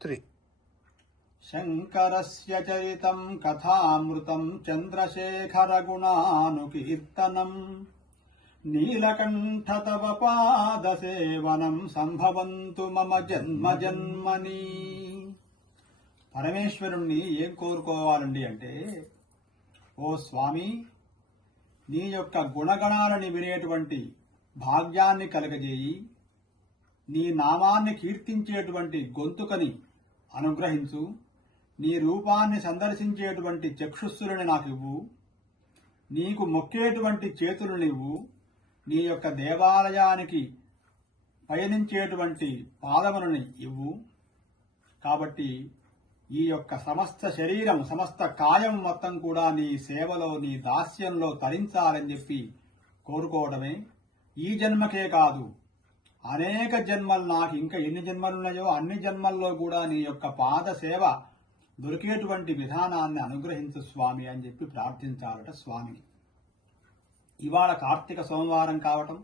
3. శంకరస్య చరితం కథామృతం చంద్రశేఖరగుణానుకీర్తనం నీలకంఠ తవ పాదసేవనం సంభవంతు మమ జన్మ జన్మని. పరమేశ్వరుణ్ణి ఏం కోరుకోవాలండి అంటే, ఓ స్వామి, నీ యొక్క గుణగణాలని వినేటువంటి భాగ్యాన్ని కలగజేయి, నీ నామాన్ని కీర్తించేటువంటి గొంతుకని అనుగ్రహించు, నీ రూపాన్ని సందర్శించేటువంటి చక్షుస్సులని నాకివ్వు, నీకు మొక్కేటువంటి చేతులనివ్వు, నీ యొక్క దేవాలయానికి పయనించేటువంటి పాదములని ఇవ్వు. కాబట్టి ఈ యొక్క సమస్త శరీరం, సమస్త కాయం మొత్తం కూడా నీ సేవలో, నీ దాస్యంలో తరించాలని చెప్పి కోరుకోవడమే. ఈ జన్మకే కాదు, అనేక జన్మలు, నాకు ఇంకా ఎన్ని జన్మలున్నాయో అన్ని జన్మల్లో కూడా నీ యొక్క పాద సేవ దొరికేటువంటి విధానాన్ని అనుగ్రహించు స్వామి అని చెప్పి ప్రార్థించాలట స్వామిని. ఇవాళ కార్తీక సోమవారం కావటం,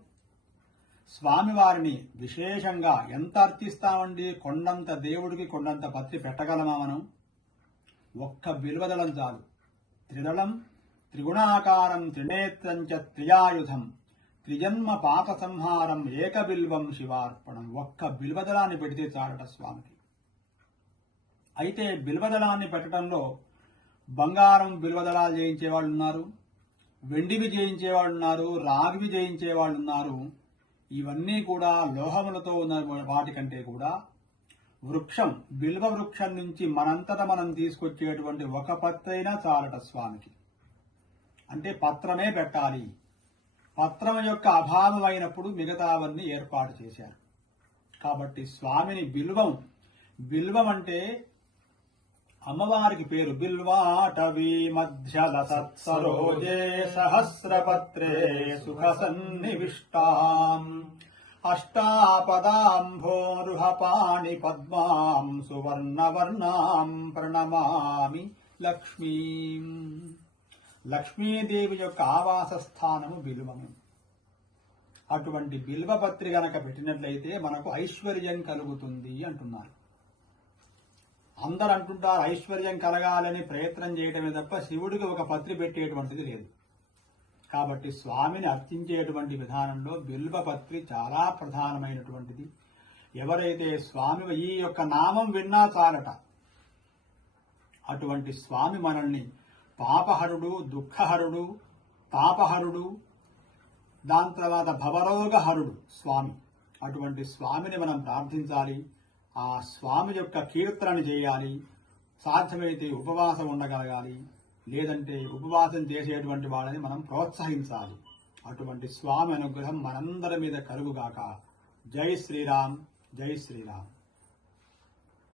స్వామివారిని విశేషంగా ఎంత అర్చిస్తామండి? కొండంత దేవుడికి కొండంత పత్రి పెట్టగలమా మనం? ఒక్క బిల్వదళం చాలు. త్రిదళం త్రిగుణాకారం త్రినేత్రం చ త్రియాయుధం త్రిజన్మ పాప సంహారం ఏక బిల్వం శివార్పణం. ఒక్క బిల్వదళాన్ని పెడితే చాలట స్వామికి. అయితే బిల్వదళాన్ని పెట్టడంలో బంగారం బిల్వదళాలు చేయించేవాళ్ళు ఉన్నారు, వెండివి చేయించేవాళ్ళు ఉన్నారు, రాగివి చేయించేవాళ్ళు ఉన్నారు. ఇవన్నీ కూడా లోహములతో ఉన్న వాటికంటే కూడా వృక్షం, బిల్వ వృక్షం నుంచి మనంతట మనం తీసుకొచ్చేటువంటి ఒక పత్రైనా చాలట స్వామికి. అంటే పత్రమే పెట్టాలి. పత్రం యొక్క అభావం అయినప్పుడు మిగతావన్నీ ఏర్పాటు చేశారు. కాబట్టి స్వామిని బిల్వం అంటే అమ్మవారికి పేరు. బిల్వాటవీ మధ్యల సత్సరోజే సహస్రపత్రే సుఖ సన్నివిష్టాం అష్టాపదాంభోరుహపాణి పద్మాం సువర్ణవర్ణాం ప్రణమామి లక్ష్మీం. లక్ష్మీదేవి యొక్క ఆవాస స్థానము బిల్వము. అటువంటి బిల్వపత్రి గనక పెట్టినట్లయితే మనకు ఐశ్వర్యం కలుగుతుంది అంటున్నారు. అందరు అంటుంటారు ఐశ్వర్యం కలగాలని ప్రయత్నం చేయడమే తప్ప శివుడికి ఒక పత్రి పెట్టేటువంటిది లేదు. కాబట్టి స్వామిని అర్చించేటువంటి విధానంలో బిల్వపత్రి చాలా ప్రధానమైనటువంటిది. ఎవరైతే స్వామి ఈ యొక్క నామం విన్నా చాలట, అటువంటి స్వామి మనల్ని పాపహరుడు, దుఃఖహరుడు, తాపహరుడు, దాని తర్వాత భవరోగహరుడు స్వామి. అటువంటి స్వామిని మనం ప్రార్థించాలి. ఆ స్వామి యొక్క కీర్తనను చేయాలి. సాధ్యమైతే ఉపవాసం ఉండగలగాలి. లేదంటే ఉపవాసం చేసేటువంటి వాళ్ళని మనం ప్రోత్సహించాలి. అటువంటి స్వామి అనుగ్రహం మనందరి మీద కలుగుగాక. జై శ్రీరామ్, జై శ్రీరామ్.